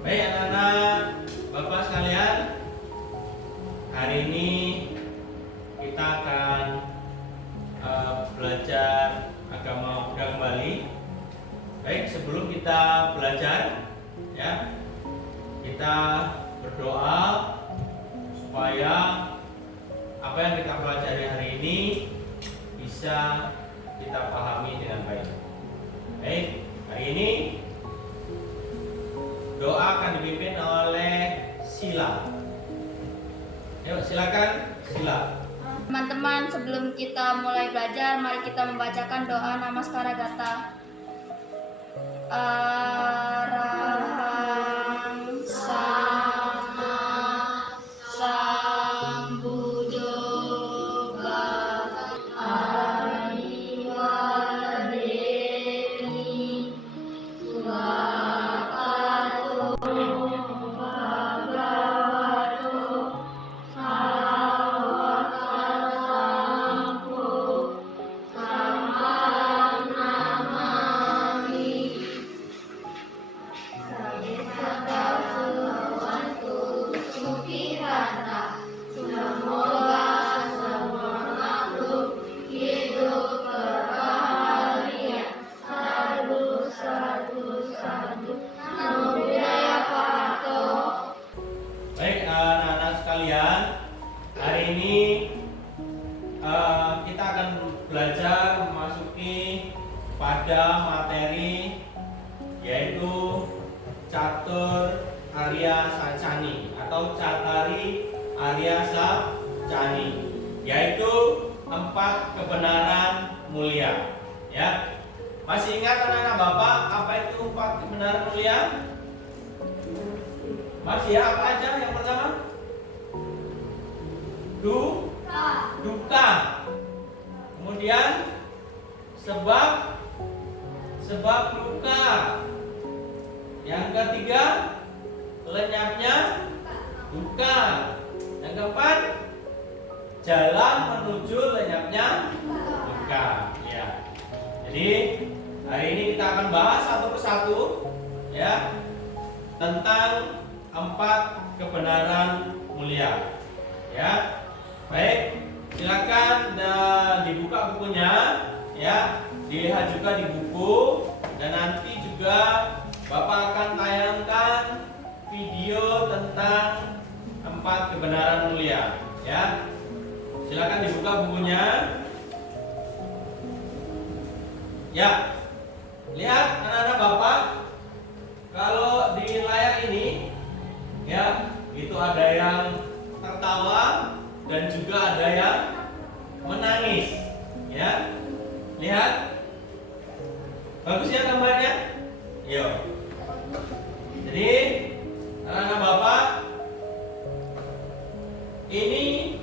Baik anak-anak, Bapak sekalian, hari ini kita akan belajar agama Buddha kembali. Baik, sebelum kita belajar, ya, kita berdoa supaya apa yang kita pelajari hari ini bisa kita pahami dengan baik. Baik, hari ini doa akan dipimpin oleh Sila. Yuk, silakan Sila. Teman-teman, sebelum kita mulai belajar, mari kita membacakan doa Namaskara Gata. Arahang sama sambuddho ariwadeni swakato bhagavato sawakasampo samanamami sabisata sulawantu sukirata semoga semua makhluk hidup berbahagia. Sadu, sadu, sadu. Namo Buddhaya Pato. Baik anak-anak sekalian, hari ini kita akan belajar memasuki pada materi yaitu Catur Arya Sacani atau Catari Arya Sacani, yaitu 4 kebenaran mulia. Ya, masih ingat anak-anak Bapak apa itu 4 kebenaran mulia? Masih ya, apa aja yang pertama? Duka. Kemudian sebab duka. Yang ketiga, lenyapnya duka. Yang keempat, jalan menuju lenyapnya duka. Ya. Jadi hari ini kita akan bahas satu persatu, ya, tentang 4 kebenaran mulia. Ya, baik, silakan dibuka bukunya, ya, dilihat juga di buku, dan nanti juga Bapak akan tayangkan video tentang 4 kebenaran mulia. Ya, silakan dibuka bukunya. Ya, lihat anak-anak Bapak, kalau di layar ini, ya, itu ada yang tertawa dan juga ada yang menangis. Ya, lihat, bagus ya gambarnya. Yuk. Jadi anak-anak Bapak, ini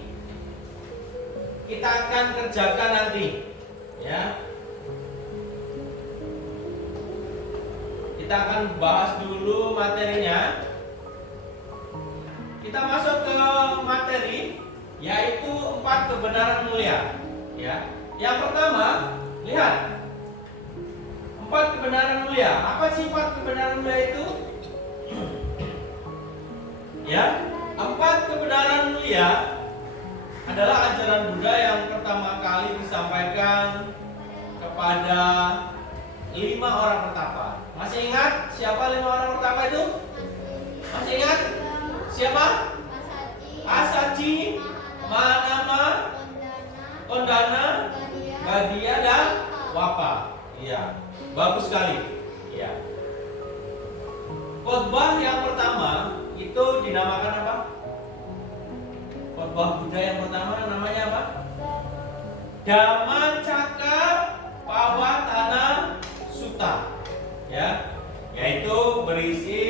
kita akan kerjakan nanti, ya. Kita akan bahas dulu materinya. Kita masuk ke materi, yaitu 4 kebenaran mulia. Ya, yang pertama, lihat 4 kebenaran mulia. Apa sih 4 kebenaran mulia itu? Ya, 4 kebenaran mulia adalah ajaran Buddha yang pertama kali disampaikan kepada 5 orang pertapa. Masih ingat siapa 5 orang pertapa itu? Masih ingat? Siapa? Asaji, Manama, Kondana, Gadia, dan Wapa. Iya, bagus sekali. Iya. Khotbah yang pertama itu dinamakan apa? Khotbah Buddha yang pertama namanya apa? Dhammacakkappavattana Sutta. Ya, yaitu berisi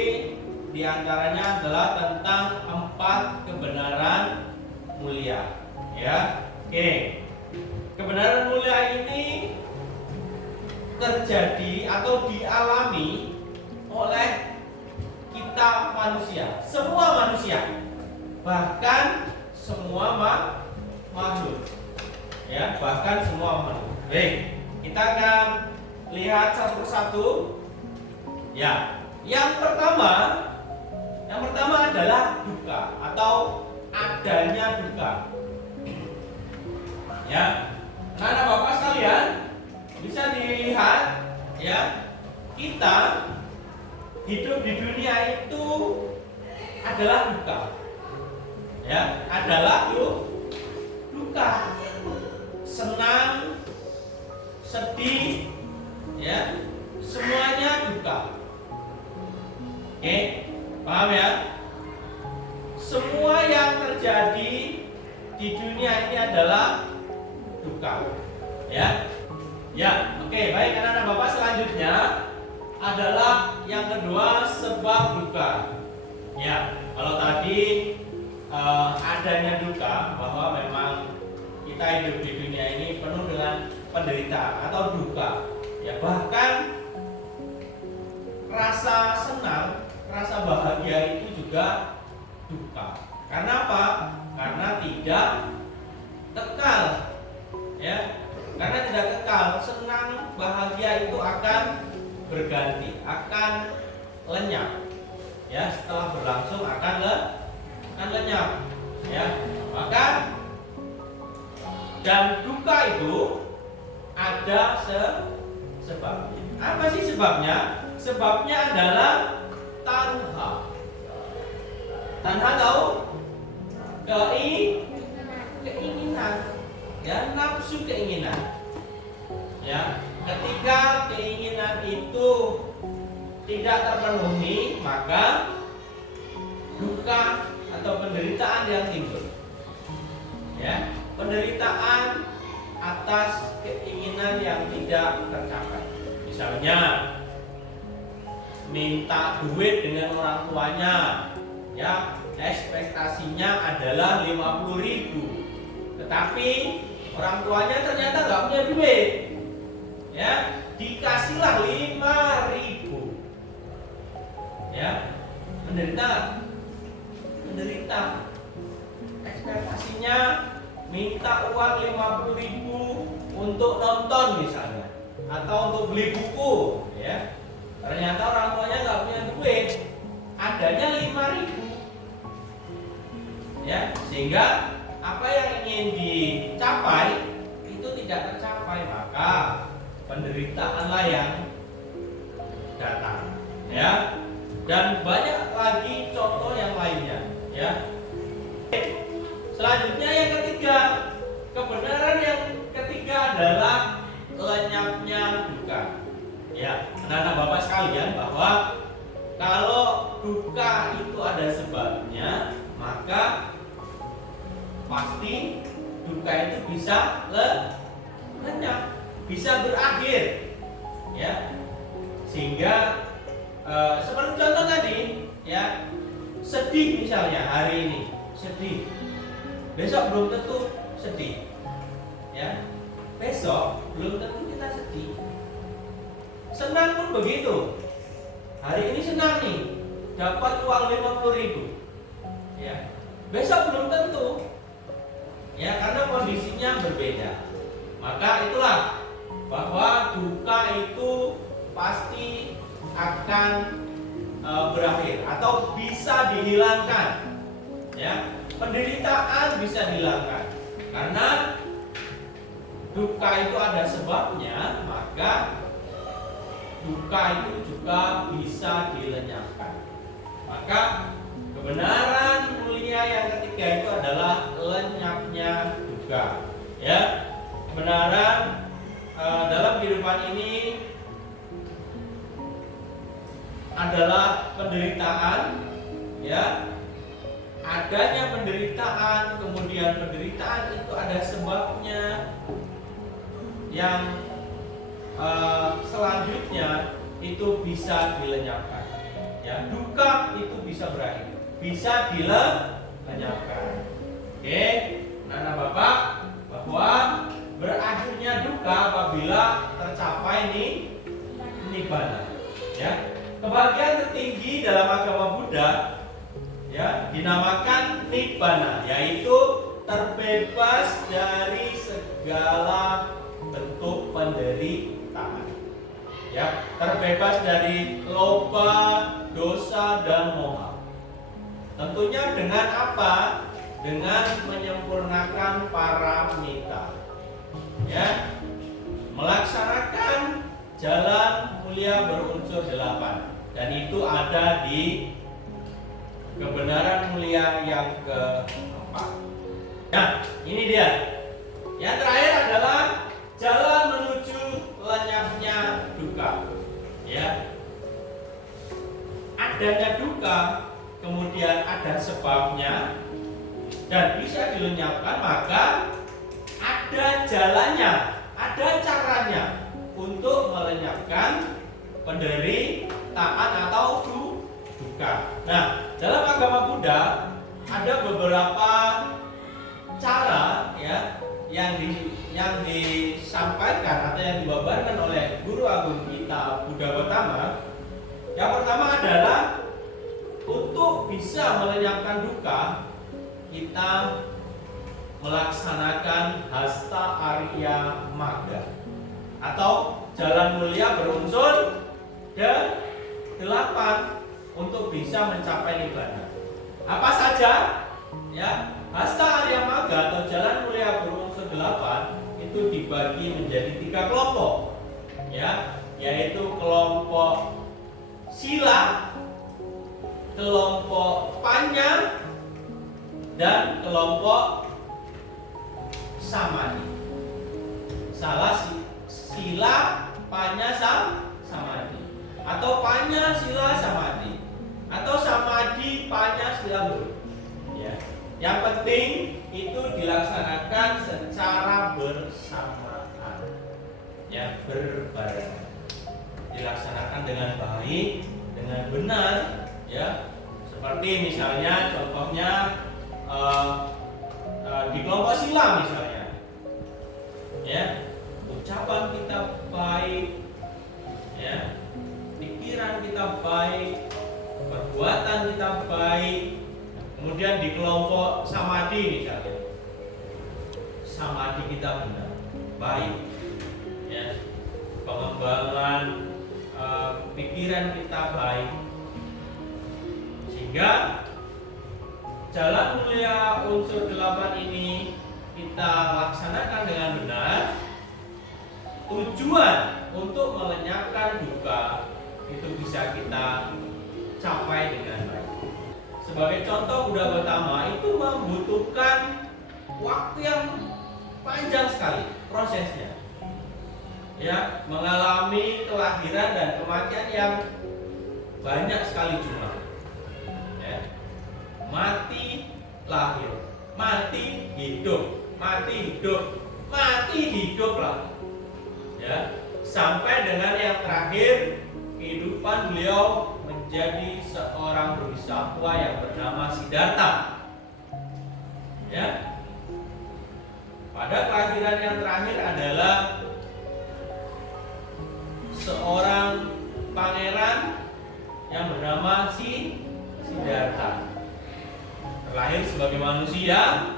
diantaranya adalah tentang 4 kebenaran mulia. Ya, oke. Kebenaran mulia ini terjadi atau dialami oleh kita manusia, semua manusia, bahkan semua makhluk. Ya, bahkan semua makhluk. Baik, kita akan lihat satu persatu. Ya, yang pertama Yang pertama adalah duka atau adanya duka. Ya, anak-anak Bapak sekalian, bisa dilihat ya, kita hidup di dunia itu adalah duka. Ya, adalah duka. Senang, sedih, ya, semuanya duka. Oke, paham ya? Semua yang terjadi di dunia ini adalah duka. Ya. Ya, oke, baik anak-anak Bapak, selanjutnya adalah yang kedua, sebab duka. Ya, kalau tadi adanya duka, bahwa memang kita hidup di dunia ini penuh dengan penderitaan atau duka. Ya, bahkan rasa senang, rasa bahagia itu juga duka. Karena apa? Karena tidak kekal. Ya, karena tidak kekal. Senang, bahagia itu akan berganti, akan lenyap. Ya, setelah berlangsung akan lenyap. Ya, maka dan duka itu ada sebabnya. Apa sih sebabnya? Sebabnya adalah tanha. Tanha tahu? Keinginan. Ya, nafsu keinginan. Ya, ketika keinginan itu tidak terpenuhi, maka duka atau penderitaan yang timbul. Ya, penderitaan atas keinginan yang tidak tercapai. Misalnya minta duit dengan orang tuanya, ya, ekspektasinya adalah 50.000, tetapi orang tuanya ternyata nggak punya duit, ya, dikasihlah 5.000, ya, menderita. Ekspektasinya minta uang 50.000 untuk nonton misalnya, atau untuk beli buku, ya. Ternyata orang tuanya nggak punya duit, adanya 5.000, ya, sehingga apa yang ingin dicapai itu tidak tercapai, maka penderitaanlah yang datang, ya. Dan banyak lagi contoh yang lainnya, ya. Selanjutnya yang ketiga, kebenaran yang ketiga adalah lenyapnya duka. Ya, anak-anak Bapak sekalian, bahwa kalau duka itu ada sebabnya, maka pasti duka itu bisa lenyap, bisa berakhir, ya. Sehingga seperti contoh tadi, ya, sedih misalnya hari ini sedih, besok belum tentu sedih, ya. Besok belum tentu kita sedih. Senang pun begitu. Hari ini senang nih, dapat uang 50.000, ya. Besok belum tentu, ya, karena kondisinya berbeda. Maka itulah bahwa duka itu pasti akan berakhir atau bisa dihilangkan, ya. Penderitaan bisa dihilangkan karena duka itu ada sebabnya, maka duka itu juga bisa dilenyapkan. Maka kebenaran mulia yang ketiga itu adalah lenyapnya duka, ya. Kebenaran dalam kehidupan ini adalah penderitaan, ya. Adanya penderitaan, kemudian penderitaan itu ada sebabnya, yang selanjutnya itu bisa dilenyapkan, ya. Duka itu bisa berakhir, bisa dilenyapkan. Oke, anak Bapak, bahwa berakhirnya duka apabila tercapai nibbana, ya. Kebahagiaan tertinggi dalam agama Buddha, ya, dinamakan nibbana, yaitu terbebas dari segala bentuk penderitaan, ya, terbebas dari loba, dosa, dan moha. Tentunya dengan apa? Dengan menyempurnakan paramita. Ya. Melaksanakan jalan mulia berunsur 8, dan itu ada di kebenaran mulia yang keempat. Nah, ini dia. Yang terakhir adalah jalan menuju lenyapnya duka. Ya. Adanya duka, kemudian ada sebabnya dan bisa dilenyapkan, maka ada jalannya, ada caranya untuk melenyapkan penderitaan atau duka. Nah, dalam agama Buddha ada beberapa cara ya yang disampaikan atau yang dibabarkan oleh Guru Agung kita Buddha Gautama. Yang pertama adalah untuk bisa melenyapkan duka, kita melaksanakan Hasta Arya Magga atau jalan mulia berunsur 8 untuk bisa mencapai nibbana. Apa saja? Ya, Hasta Arya Magga atau jalan mulia berunsur 8 itu dibagi menjadi 3 kelompok. Ya, yaitu kelompok sila, kelompok panya, dan kelompok samadhi. Sila, panya, samadhi, atau panya, sila, samadhi, atau samadhi, panya, sila, ya. Yang penting itu dilaksanakan secara bersamaan, ya, berbarengan, dilaksanakan dengan baik, dengan benar, ya. Seperti misalnya contohnya di kelompok sila misalnya, ya, ucapan kita baik, ya, pikiran kita baik, perbuatan kita baik. Kemudian di kelompok samadhi misalnya, samadhi kita benar, baik, ya, pengembangan pikiran kita baik, sehingga jalan mulia unsur 8 ini kita laksanakan dengan benar. Tujuan untuk melenyapkan duka itu bisa kita capai dengan baik. Sebagai contoh, Buddha Gautama itu membutuhkan waktu yang panjang sekali prosesnya, ya, mengalami kelahiran dan kematian yang banyak sekali jumlah, ya. Mati, lahir, mati, hidup, mati, hidup, mati, hidup lagi, ya, sampai dengan yang terakhir kehidupan beliau menjadi seorang bodhisattva yang bernama Siddhartha, ya. Pada kelahiran yang terakhir adalah seorang pangeran yang bernama Siddhartha, terlahir sebagai manusia.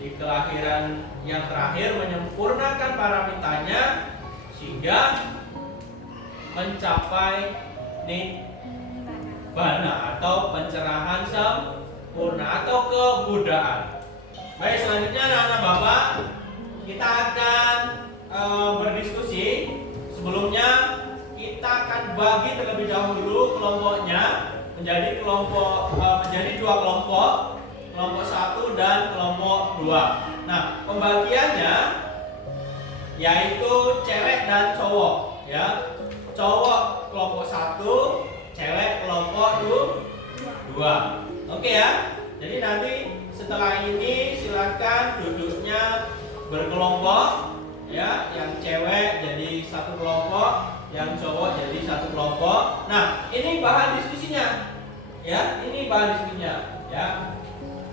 Di kelahiran yang terakhir menyempurnakan paramitanya sehingga mencapai nibbana atau pencerahan sempurna atau kebuddhaan. Baik, selanjutnya anak-anak Bapak, kita akan berdiskusi. Sebelumnya kita akan bagi terlebih dahulu kelompoknya menjadi dua kelompok, kelompok 1 dan kelompok 2. Nah, pembagiannya yaitu cewek dan cowok, ya. Cowok kelompok 1, cewek kelompok 2. Oke ya. Jadi nanti setelah ini silakan duduknya berkelompok, ya. Yang cewek jadi satu kelompok, yang cowok jadi satu kelompok. Nah, ini bahan diskusinya, ya. Ini bahan diskusinya, ya.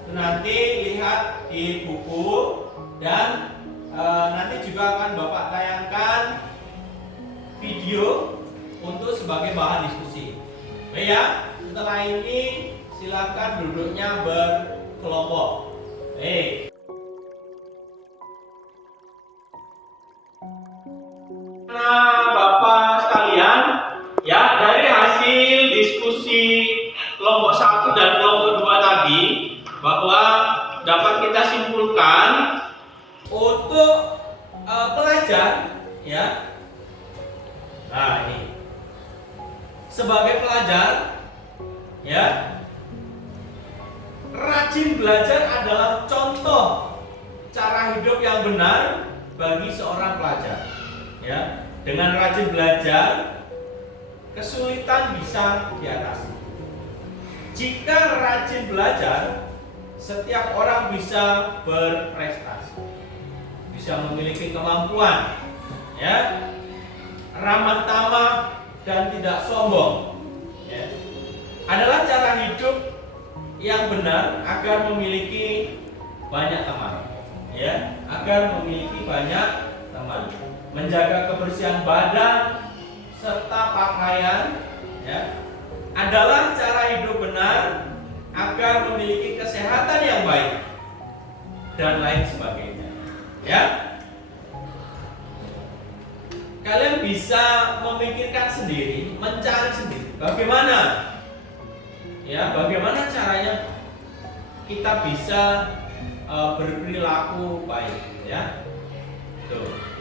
Nanti lihat di buku dan nanti juga akan Bapak tayangkan video untuk sebagai bahan diskusi. Oke ya. Setelah ini silakan duduknya berkelompok. Nah, Bapak sekalian, ya, dari hasil diskusi kelompok 1 dan kelompok 2 Nah, ini sebagai pelajar, ya, rajin belajar adalah contoh cara hidup yang benar bagi seorang pelajar. Ya, dengan rajin belajar, kesulitan bisa diatasi. Jika rajin belajar, setiap orang bisa berprestasi, bisa memiliki kemampuan, ya, ramah tamah dan tidak sombong, ya, adalah cara hidup yang benar agar memiliki banyak teman, ya, agar memiliki banyak teman, menjaga kebersihan badan serta pakaian, ya, adalah cara hidup benar agar memiliki kesehatan yang baik dan lain sebagainya, ya. Kalian bisa memikirkan sendiri, mencari sendiri bagaimana, ya, bagaimana caranya kita bisa berperilaku baik, ya. Tuh.